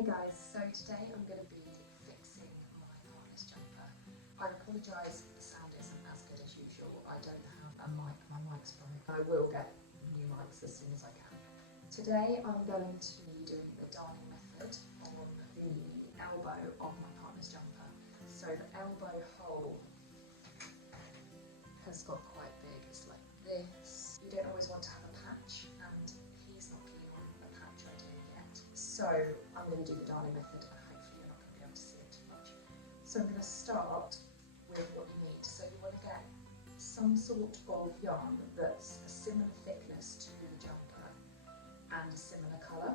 Hey guys, so today I'm going to be fixing my partner's jumper. I apologise if the sound isn't as good as usual. I don't have a mic, my mic's broken. I will get new mics as soon as I can. Today I'm going to be doing the darning method on the elbow of my partner's jumper. So the elbow hole has got quite big, it's like this. You don't always want to have a patch, and he's not keen on a patch idea yet. So I'm going to do the darning method, and hopefully you're not going to be able to see it too much. So I'm going to start with what you need. So you want to get some sort of yarn that's a similar thickness to the jumper and a similar colour.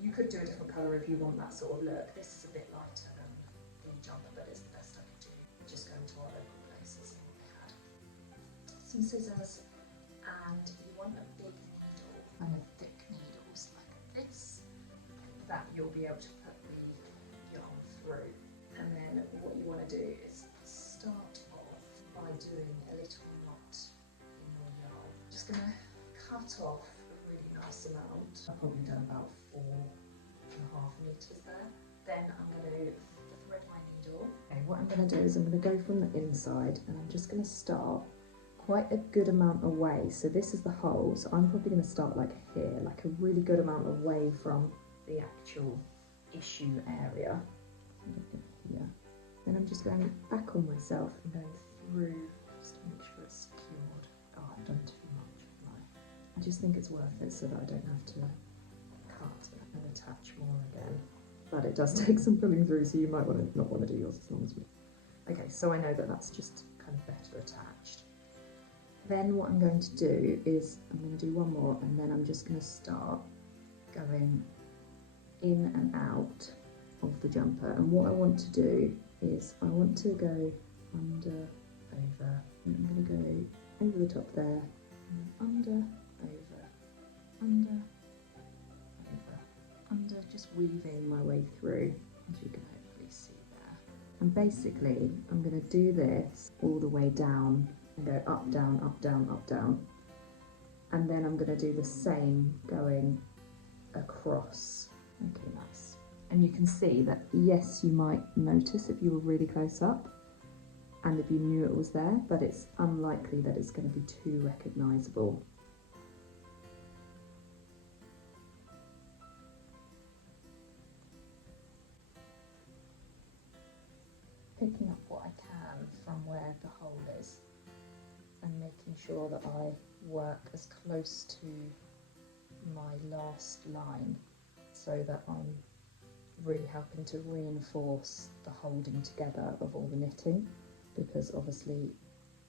You could do a different colour if you want that sort of look. This is a bit lighter than the jumper, but it's the best I could do. Just going to our local place and see what they had. Some scissors, and you want a big needle, kind of thick needles like this, that you'll be able to put the yarn through. And then what you want to do is start off by doing a little knot in your yarn. Just going to cut off a really nice amount. I've probably done about 4.5 meters there. Then I'm going to thread my needle. Okay, what I'm going to do is I'm going to go from the inside, and I'm just going to start quite a good amount away. So this is the hole, so I'm probably going to start like here, like a really good amount away from the actual issue area. Here. Then I'm just going back on myself and going through just to make sure it's secured. Oh, I've done too much. Right. I just think it's worth it so that I don't have to cut and attach more again. But it does take some pulling through, so you might not want to do yours as long as me. Okay, so I know that that's just kind of better attached. Then what I'm going to do is I'm going to do one more, and then I'm just going to start going in and out of the jumper. And what I want to do is I want to go under, over, and I'm going to go over the top there, and under, over, under, over, under, just weaving my way through, as you can hopefully see there. And basically I'm going to do this all the way down and go up, down, up, down, up, down. And then I'm going to do the same going across. Okay, nice. And you can see that, yes, you might notice if you were really close up and if you knew it was there, but it's unlikely that it's going to be too recognisable. Picking up what I can from where the hole is and making sure that I work as close to my last line so that I'm really helping to reinforce the holding together of all the knitting, because obviously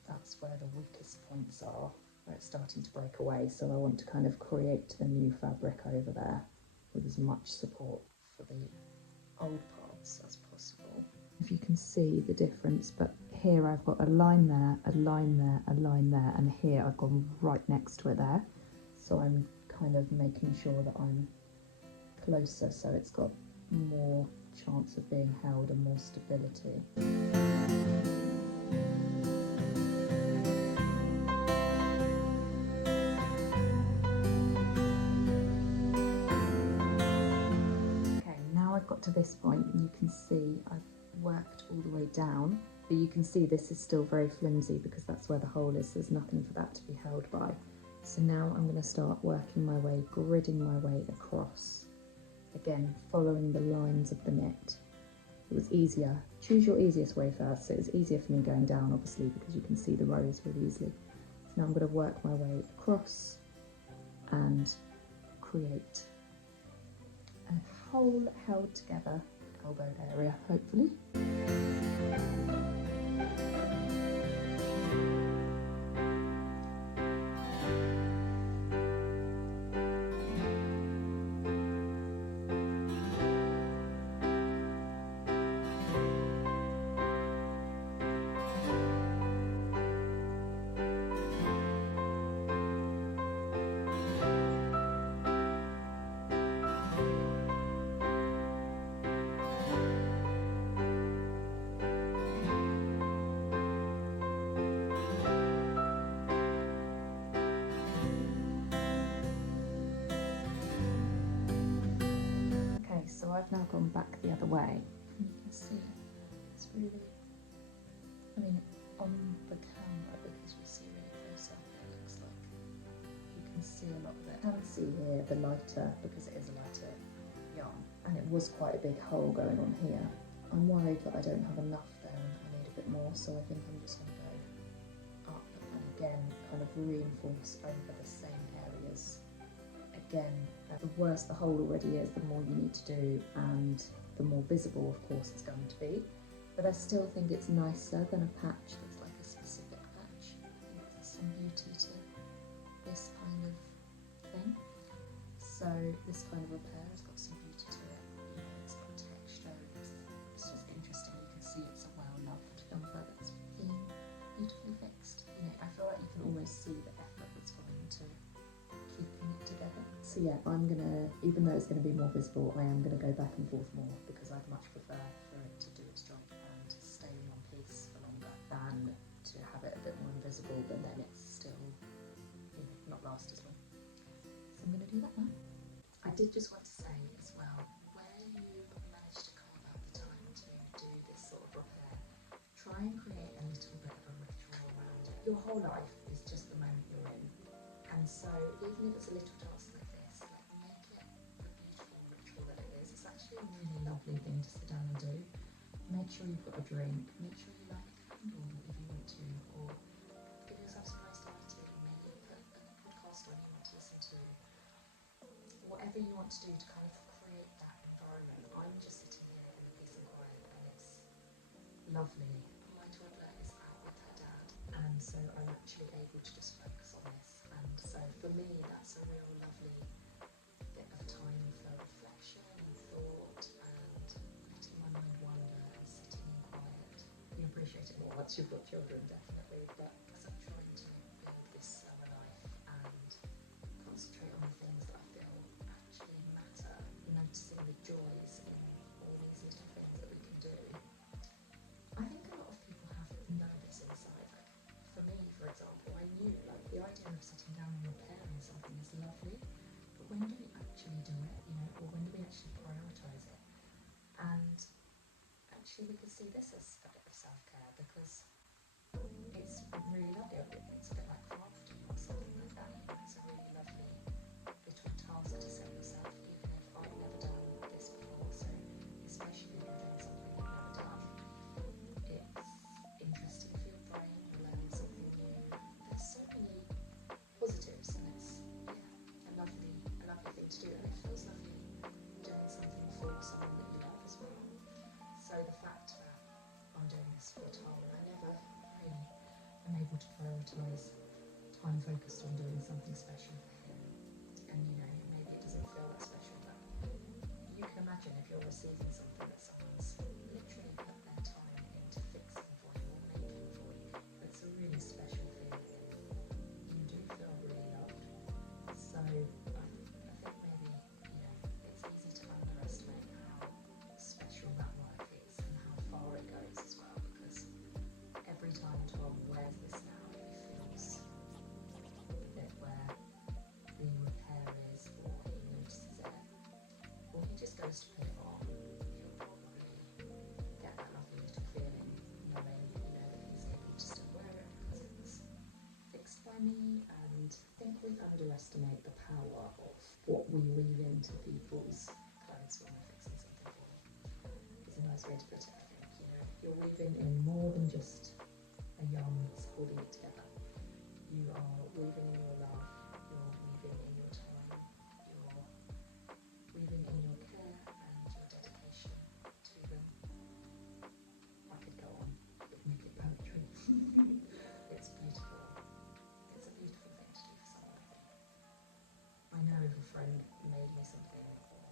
that's where the weakest points are, where it's starting to break away. So I want to kind of create the new fabric over there with as much support for the old parts as possible. If you can see the difference, but here I've got a line there, a line there, a line there, and here I've gone right next to it there. So I'm kind of making sure that I'm closer, so it's got more chance of being held and more stability. Okay, now I've got to this point, and you can see I've worked all the way down, but you can see this is still very flimsy because that's where the hole is. There's nothing for that to be held by. So now I'm going to start working my way, gridding my way across. Again, following the lines of the knit. It was easier. Choose your easiest way first. So it was easier for me going down, obviously, because you can see the rows really easily. So now I'm going to work my way across and create a whole held together elbow area, hopefully. I've now gone back the other way. You can see it's really, I mean, on the camera, because you see really close up, it looks like you can see a lot of it. You can see here the lighter, because it is a lighter yarn, and it was quite a big hole going on here. I'm worried that I don't have enough there and I need a bit more, so I think I'm just going to go up and again kind of reinforce over the same areas. Again, the worse the hole already is, the more you need to do, and the more visible of course it's going to be. But I still think it's nicer than a patch that's like a specific patch. I think there's some beauty to this kind of thing. So this kind of repair has got some beauty to it. You know, it's got texture. It's just interesting. You can see it's a well-loved jumper that's been beautifully fixed. You know, I feel like you can almost see the effort that's gone into keeping it together. So yeah, I'm gonna, even though it's gonna be more visible, I am gonna go back and forth more, because I'd much prefer for it to do its job and stay in one piece for longer than to have it a bit more invisible, but then it's still, you know, not last as long. So I'm gonna do that now. I did just want to say as well, where you manage to carve out the time to do this sort of repair, try and create a little bit of a ritual around it. Your whole life is just the moment you're in. And so even if it's a little task like this, like make it the beautiful ritual that it is. It's actually a really lovely thing to sit down and do. Make sure you've got a drink, make sure you light a candle if you want to, or give yourself some nice lighting, maybe put a podcast on you want to listen to. Whatever you want to do to kind of create that environment. I'm just sitting here in peace and quiet, and it's lovely. My toddler is out with her dad, and so I'm actually able to just focus on this. And so for me, that's a real lovely bit of time for reflection and thought and letting my mind wander and sitting in quiet. You appreciate it more once you've got children, definitely, but as I'm trying to build this summer life and concentrate on the things that I feel actually matter, noticing the joys in all these little things that we can do. I think a lot of people know this inside. Like for me, for example, I knew like the idea of sitting down and repairing something is lovely, but when do we actually do it, you know, or when do we actually prioritise it? And actually we could see this as a bit of self-care, because it's really lovely. It's a bit like crafting or something like that. You know, it's a really lovely little task to set yourself, even if I've never done this before. So especially if you're doing something you've never done, it's interesting for your brain, you're learning something new. There's so many positives, and it's a lovely thing to do, and it feels lovely doing something for someone that you love as well. So the fact that I'm doing this full time, and I never really am able to prioritise time focused on doing something special for him. And you know, maybe it doesn't feel that special, but you can imagine if you're receiving something that someone's literally put their time into fixing for you or making for you. It's a really special feeling, and you do feel really loved. So I think maybe, you know, it's easy to underestimate how special that life is and how far it goes as well, because every time Tom wears this now, he feels the bit where the repair is, or he notices it, or he just goes to put it on, he'll probably get that lovely little feeling knowing, you know, that he's able to still wear it because it was fixed by me. And I think we underestimate the power of what we weave into people's clothes when we're fixing something for them. It's a nice way to put it, I think. You know, you're weaving in more than just a yarn that's holding it together. You are weaving in your love, you're weaving in your time, you're weaving in your care and your dedication to them. I could go on, but make it poetry. It's beautiful. It's a beautiful thing to do for someone, I think. I know if a friend made me something or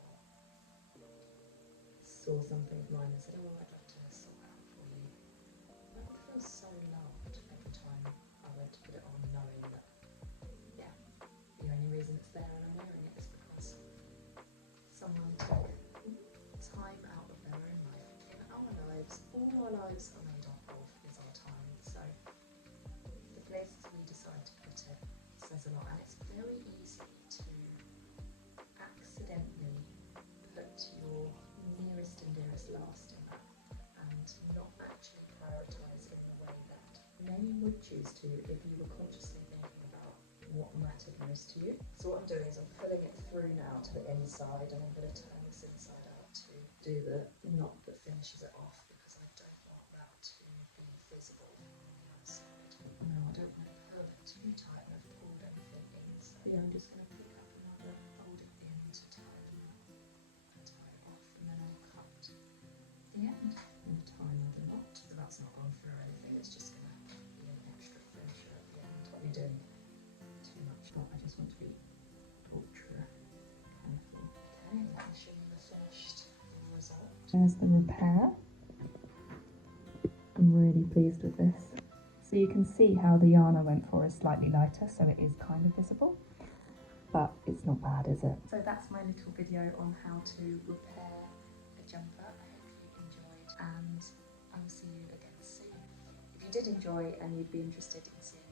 saw something of mine and said, oh, I'd like to sort that out for you, I would feel so loved every time I went to put it on, knowing that, yeah, the only reason it's there and I'm wearing it is because someone took time out of their own life. In our lives, all our lives are made up of is our time. So the places we decide to put it says a lot, and it's very easy to accidentally put your mattered most to you. So what I'm doing is I'm pulling it through now to the inside, and I'm going to turn this inside out to do the knot that finishes it off, because I don't want that to be visible on the outside. Now I don't want to pull it too tight and I've pulled anything in, so yeah, I'm just going to pick up another, fold it in to tie them up and tie it off, and then I'll cut the end and tie another knot. So that's not gone through or anything, it's just going to be an extra finisher at the end. Not be doing too much, but I just want to be ultra careful. Okay, let me show you the finished result. There's the repair. I'm really pleased with this. So you can see how the yarn I went for is slightly lighter, so it is kind of visible, but it's not bad, is it? So that's my little video on how to repair a jumper. I hope you enjoyed, and I will see you again soon. If you did enjoy and you'd be interested in seeing